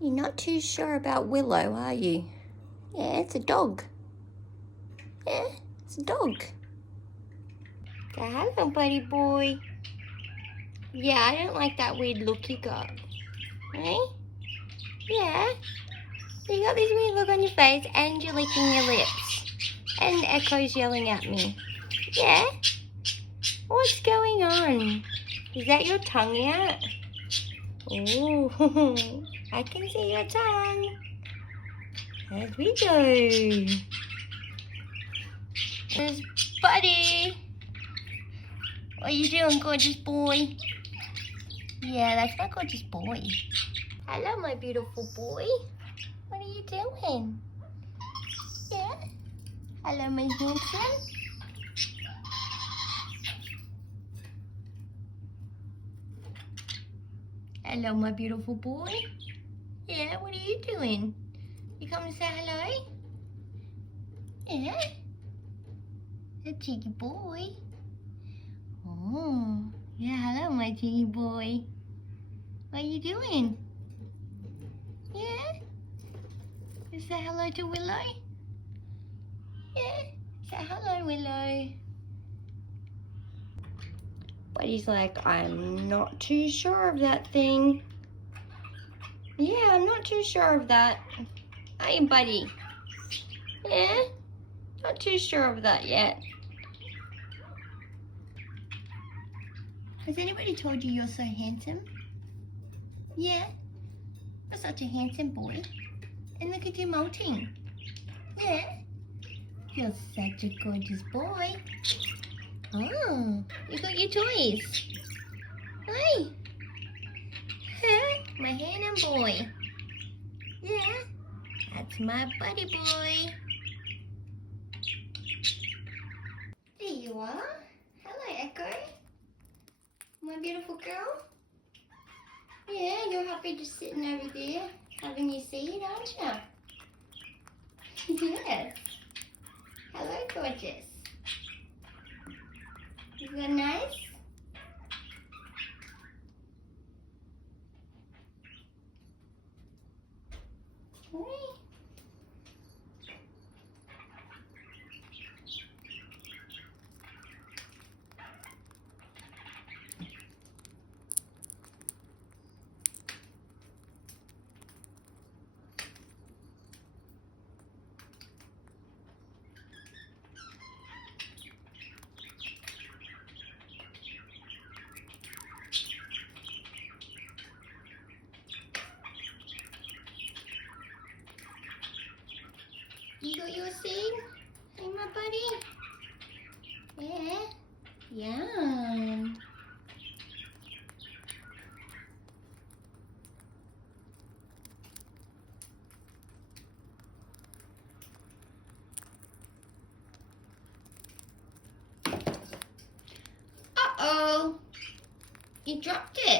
You're not too sure about Willow, are you? Yeah, it's a dog. Yeah, it's a dog. So hello, buddy boy. Yeah, I don't like that weird look you got. Hey? Yeah? You got this weird look on your face and you're licking your lips. And Echo's yelling at me. Yeah? What's going on? Is that your tongue out? Ooh, I can see your tongue. As we go. There's Buddy. What are you doing, gorgeous boy? Yeah, that's my gorgeous boy. Hello, my beautiful boy. What are you doing? Yeah? Hello, my handsome. Hello, my beautiful boy. Yeah, what are you doing? You come to say hello? Yeah? A cheeky boy. Oh, yeah, hello, my cheeky boy. What are you doing? Yeah? You say hello to Willow? Yeah? Say hello, Willow. But he's like, I'm not too sure of that thing. Yeah, I'm not too sure of that. Hey, buddy. Yeah? Not too sure of that yet. Has anybody told you you're so handsome? Yeah? You're such a handsome boy. And look at you molting. Yeah? You're such a gorgeous boy. Oh, you got your toys. Hey. Huh? My Hannah boy. Yeah? That's my buddy boy. There you are. Hello, Echo. My beautiful girl. Yeah, you're happy just sitting over there having your seed, aren't you? Yes. Hello, gorgeous. Is that nice? Hey. You got your seed? Hey, my buddy? Yeah? Yum. Uh-oh. You dropped it.